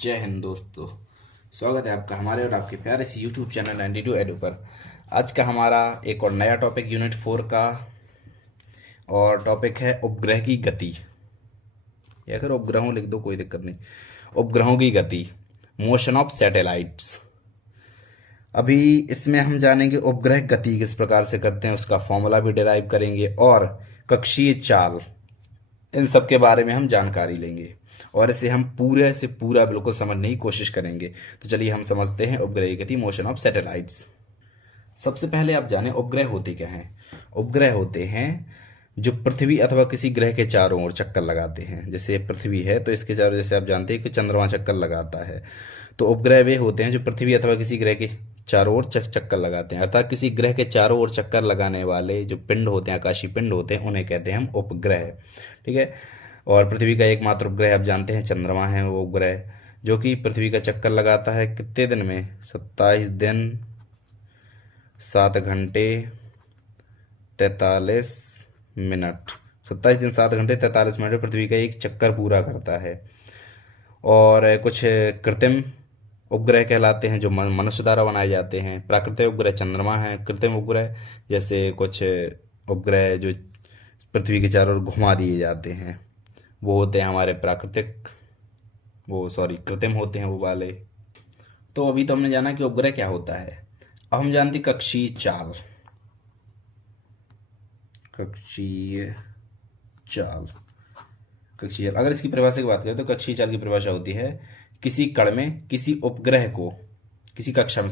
जय हिंद दोस्तों। स्वागत है आपका हमारे और आपके प्यारे से यूट्यूब चैनल 92 एडू पर। आज का हमारा एक और नया टॉपिक यूनिट 4 का, और टॉपिक है उपग्रह की गति। या अगर उपग्रहों लिख दो कोई दिक्कत नहीं। उपग्रहों की गति, मोशन ऑफ सैटेलाइट्स। अभी इसमें हम जानेंगे उपग्रह गति किस प्रकार से करते हैं, उसका फॉर्मूला भी डिराइव करेंगे, और कक्षीय चाल, इन सब के बारे में हम जानकारी लेंगे और इसे हम पूरे से पूरा बिल्कुल समझने की कोशिश करेंगे। तो चलिए हम समझते हैं उपग्रह की गति, मोशन ऑफ सैटेलाइट्स। सबसे पहले आप जानें उपग्रह होते क्या हैं। उपग्रह होते हैं जो पृथ्वी अथवा किसी ग्रह के चारों ओर चक्कर लगाते हैं। जैसे पृथ्वी है तो इसके चारों, जैसे आप जानते हैं कि चंद्रमा चक्कर लगाता है, तो उपग्रह वे होते हैं जो पृथ्वी अथवा किसी ग्रह के चारों ओर चक्कर लगाते हैं। अर्थात किसी ग्रह के चारों ओर चक्कर लगाने वाले जो पिंड होते हैं, आकाशीय पिंड होते हैं, उन्हें कहते हैं हम उपग्रह। ठीक है। और पृथ्वी का एकमात्र उपग्रह आप जानते हैं चंद्रमा है वो उपग्रह, जो कि पृथ्वी का चक्कर लगाता है कितने दिन में, 27 दिन 7 घंटे 43 मिनट। 27 दिन 7 घंटे 43 मिनट में पृथ्वी का एक चक्कर पूरा करता है। और कुछ कृत्रिम उपग्रह कहलाते हैं जो मनुष्य द्वारा बनाए जाते हैं। प्राकृतिक उपग्रह चंद्रमा है। कृत्रिम उपग्रह जैसे कुछ उपग्रह जो पृथ्वी के चारों ओर घुमा दिए जाते हैं, वो होते हैं हमारे प्राकृतिक, कृत्रिम होते हैं वो वाले। तो अभी तो हमने जाना कि उपग्रह क्या होता है। अब हम जानते हैं कक्षीय चाल। कक्षीय चाल, अगर इसकी परिभाषा की बात करें तो कक्षीय चाल की परिभाषा होती है किसी कण में किसी उपग्रह को, किसी कक्षा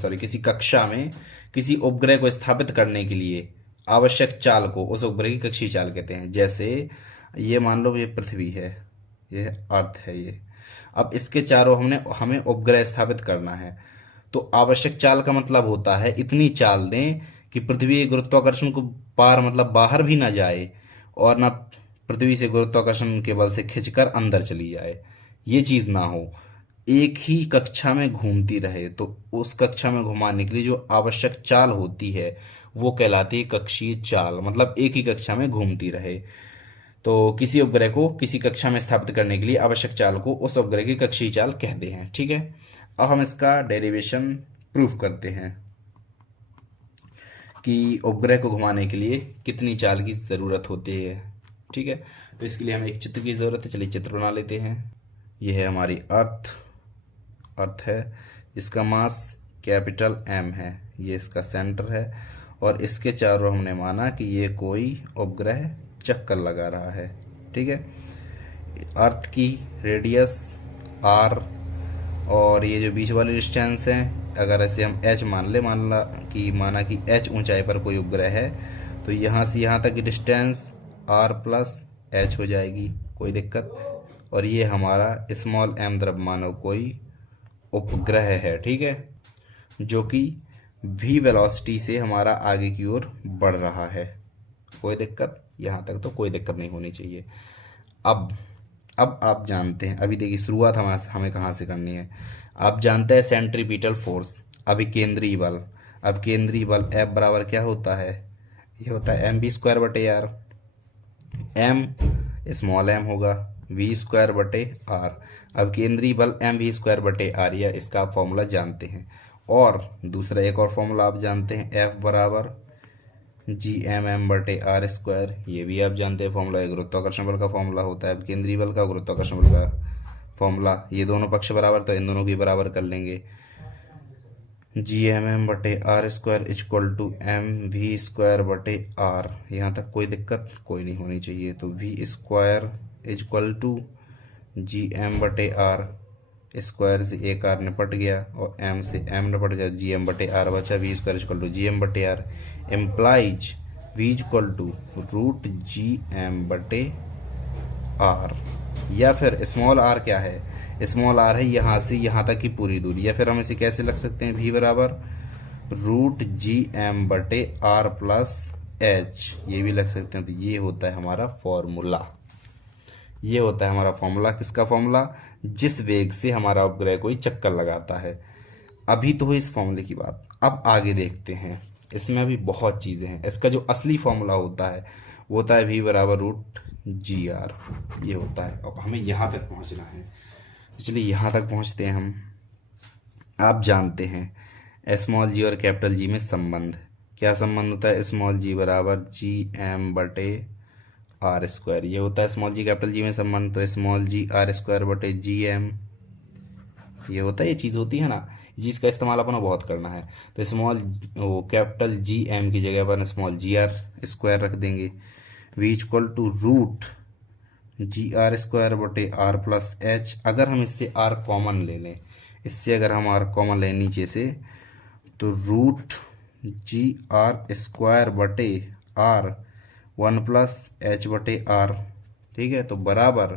में किसी उपग्रह को स्थापित करने के लिए आवश्यक चाल को उस उपग्रह की कक्षीय चाल कहते हैं। जैसे ये मान लो ये पृथ्वी है, ये अर्थ है ये। अब इसके चारों हमें उपग्रह स्थापित करना है, तो आवश्यक चाल का मतलब होता है इतनी चाल दें कि पृथ्वी गुरुत्वाकर्षण को पार, मतलब बाहर भी ना जाए, और ना पृथ्वी से गुरुत्वाकर्षण के बल से खिंचकर अंदर चली जाए, ये चीज़ ना हो, एक ही कक्षा में घूमती रहे। तो उस कक्षा में घुमाने के लिए जो आवश्यक चाल होती है वो कहलाती है कक्षीय चाल, मतलब एक ही कक्षा में घूमती रहे। तो किसी उपग्रह को किसी कक्षा में स्थापित करने के लिए आवश्यक चाल को उस उपग्रह की कक्षीय चाल कहते हैं। ठीक है। अब हम इसका डेरिवेशन प्रूफ करते हैं कि उपग्रह को घुमाने के लिए कितनी चाल की ज़रूरत होती है। ठीक है। तो इसके लिए हमें एक चित्र की ज़रूरत है। चलिए चित्र बना लेते हैं। यह है हमारी अर्थ है, जिसका मास कैपिटल M है, ये इसका सेंटर है, और इसके चारों हमने माना कि ये कोई उपग्रह चक्कर लगा रहा है। ठीक है। अर्थ की रेडियस R, और ये जो बीच वाली डिस्टेंस है, अगर ऐसे हम h माना कि h ऊंचाई पर कोई उपग्रह है, तो यहाँ से यहाँ तक की डिस्टेंस R प्लस h हो जाएगी, कोई दिक्कत। और ये हमारा स्मॉल m द्रव्यमानव कोई उपग्रह है। ठीक है। जो कि v वेलोसिटी से हमारा आगे की ओर बढ़ रहा है, कोई दिक्कत, यहाँ तक तो कोई दिक्कत नहीं होनी चाहिए। अब आप जानते हैं, अभी देखिए शुरुआत हमें कहाँ से करनी है। आप जानते हैं सेंट्रीपिटल फोर्स, अभिकेंद्रीय बल। अब केंद्रीय बल F बराबर क्या होता है, ये होता है mv²/r। m स्मॉल m होगा, v²/r। अब केंद्रीय बल mv²/r, या इसका आप फॉर्मूला जानते हैं। और दूसरा एक और फॉर्मूला आप जानते हैं, F बराबर gmm/r²। ये भी आप जानते हैं फॉर्मूला, गुरुत्वाकर्षण बल का फॉर्मूला होता है, केंद्रीय बल का, गुरुत्वाकर्षण बल का फॉर्मूला। ये दोनों पक्ष बराबर, तो इन दोनों की बराबर कर लेंगे। gmm/r² equal to mv²/r। यहाँ तक कोई दिक्कत कोई नहीं होनी चाहिए। तो v² equal to gm/r, square से एक r निपट गया और m से m निपट गया, gm/r बचा, v² equal to gm/r implies v equal to √gm/r। या फिर स्मॉल r क्या है, स्मॉल r है यहाँ से यहाँ तक की पूरी दूरी, या फिर हम इसे कैसे लिख सकते हैं, v बराबर √gm/r प्लस h, ये भी लिख सकते हैं। तो ये होता है हमारा फॉर्मूला। ये होता है हमारा फॉर्मूला। किसका फॉर्मूला, जिस वेग से हमारा उपग्रह कोई चक्कर लगाता है। अभी तो हुई इस फॉर्मूले की बात, अब आगे देखते हैं। इसमें अभी बहुत चीज़ें हैं। इसका जो असली फॉर्मूला होता है वो होता है v बराबर √gr, ये होता है। अब हमें यहाँ तक पहुँचना है। तो चलिए यहाँ तक पहुँचते हैं हम। आप जानते हैं स्मॉल जी और कैपिटल जी में संबंध, क्या संबंध होता है? स्मॉल जी बराबर जी एम बटे आर स्क्वायर, ये होता है स्मॉल जी कैपिटल जी में संबंध। तो स्मॉल जी आर स्क्वायर बटे जी एम, ये होता है, ये चीज़ होती है ना, इस चीज़ का इस्तेमाल अपना बहुत करना है। तो स्मॉल वो कैपिटल जी एम की जगह पर स्मॉल जी आर स्क्वायर रख देंगे। V equal to root G R square बटे आर प्लस एच। अगर हम इससे आर कॉमन ले लें, इससे अगर हम आर कॉमन लें नीचे से, तो रूट जी आर स्क्वायर बटे आर 1+h/r, ठीक है, तो बराबर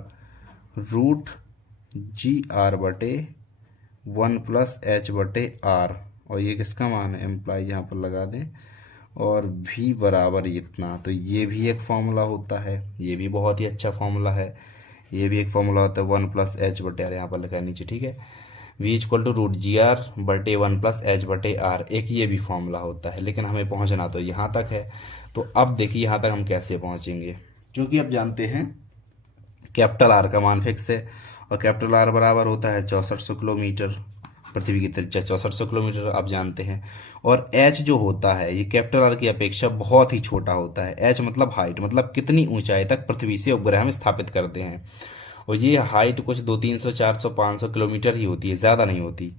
रूट जी आर बटे 1+h/r। और ये किसका मान है? एम्प्लाई यहाँ पर लगा दें, और v बराबर इतना। तो ये भी एक फॉर्मूला होता है, ये भी बहुत ही अच्छा फॉर्मूला है, ये भी एक फॉर्मूला होता है 1+h/r, यहाँ पर लिखा है नीचे, ठीक है। v equal to root G R बटे 1+h/r, एक ये भी फॉर्मूला होता है। लेकिन हमें पहुंचना तो यहाँ तक है। तो अब देखिए यहाँ तक हम कैसे पहुंचेंगे, क्योंकि अब जानते हैं कैपिटल आर का मान फिक्स है, और कैपिटल आर बराबर होता है 6400 किलोमीटर। पृथ्वी की त्रिज्या 6400 किलोमीटर आप जानते हैं। और एच जो होता है ये कैपिटल आर की अपेक्षा बहुत ही छोटा होता है। एच मतलब हाइट, मतलब कितनी ऊंचाई तक पृथ्वी से उपग्रह हम स्थापित करते हैं। और ये हाइट कुछ 200, 300, 400, 500 किलोमीटर ही होती है, ज़्यादा नहीं होती।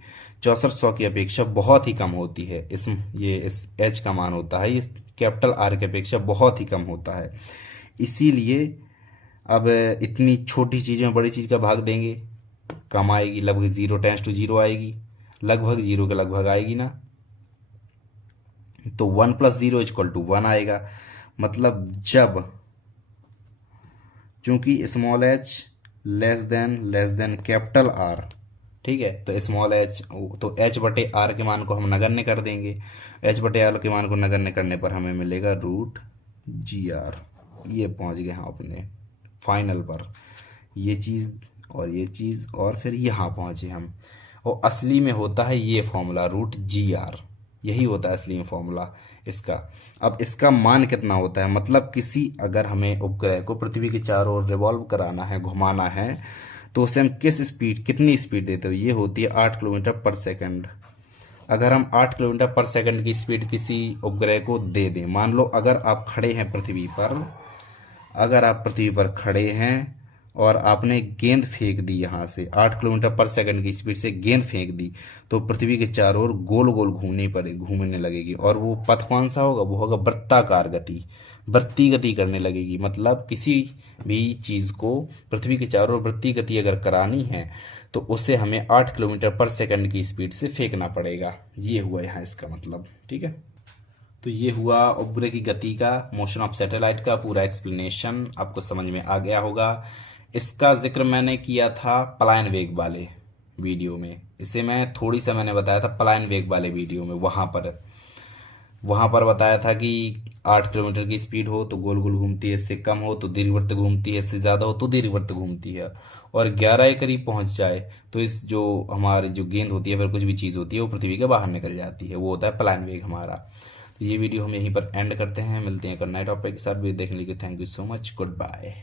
6400 की अपेक्षा बहुत ही कम होती है। इस एच का मान होता है, ये कैपिटल आर की अपेक्षा बहुत ही कम होता है। इसीलिए अब इतनी छोटी चीज़ में बड़ी चीज़ का भाग देंगे, कम आएगी, लगभग 0 टेंस टू 0 आएगी, लगभग 0 के लगभग आएगी ना। तो 1+0=1 आएगा। मतलब जब, चूंकि small H less than capital R, ठीक है, तो स्मॉल एच, तो एच बटे आर के मान को हम नगण्य कर देंगे। एच बटे आर के मान को नगण्य करने पर हमें मिलेगा रूट जी आर। ये पहुंच गए हम अपने फाइनल पर, ये चीज़ और ये चीज़, और फिर यहाँ पहुँचे हम। और असली में होता है ये फॉर्मूला रूट जी आर, यही होता है असली में फॉर्मूला इसका। अब इसका मान कितना होता है, मतलब किसी अगर हमें उपग्रह को पृथ्वी के चारों ओर रिवॉल्व कराना है, घुमाना है, तो उसे हम कितनी स्पीड देते हो? ये होती है 8 किलोमीटर पर सेकंड। अगर हम 8 किलोमीटर पर सेकंड की स्पीड किसी उपग्रह को दे दें, मान लो अगर आप खड़े हैं पृथ्वी पर, अगर आप पृथ्वी पर खड़े हैं और आपने गेंद फेंक दी यहाँ से 8 किलोमीटर पर सेकंड की स्पीड से गेंद फेंक दी, तो पृथ्वी के चारों ओर गोल गोल घूमने लगेगी। और वो पथ कौन सा होगा? वो होगा वृत्ताकार गति, वृत्तीय गति करने लगेगी। मतलब किसी भी चीज़ को पृथ्वी के चारों ओर वृत्तीय गति अगर करानी है, तो उसे हमें 8 किलोमीटर पर सेकंड की स्पीड से फेंकना पड़ेगा। ये हुआ यहाँ इसका मतलब, ठीक है। तो ये हुआ उपग्रह की गति का, मोशन ऑफ सैटेलाइट का पूरा एक्सप्लेनेशन, आपको समझ में आ गया होगा। इसका जिक्र मैंने किया था पलायन वेग वाले वीडियो में, इसे मैं थोड़ी सा मैंने बताया था पलायन वेग वाले वीडियो में। वहाँ पर बताया था कि 8 किलोमीटर की स्पीड हो तो गोल गोल घूमती है, इससे कम हो तो दीर्घवृत्त घूमती है, इससे ज़्यादा हो तो दीर्घवृत्त घूमती है। और 11 के करीब पहुँच जाए तो इस जो हमारी जो गेंद होती है, फिर कुछ भी चीज़ होती है, वो पृथ्वी के बाहर निकल जाती है। वो होता है पलायन वेग हमारा। तो ये वीडियो हम यहीं पर एंड करते हैं, मिलते हैं एक नए टॉपिक के साथ। वीडियो देखने के लिए thank you so much, good bye.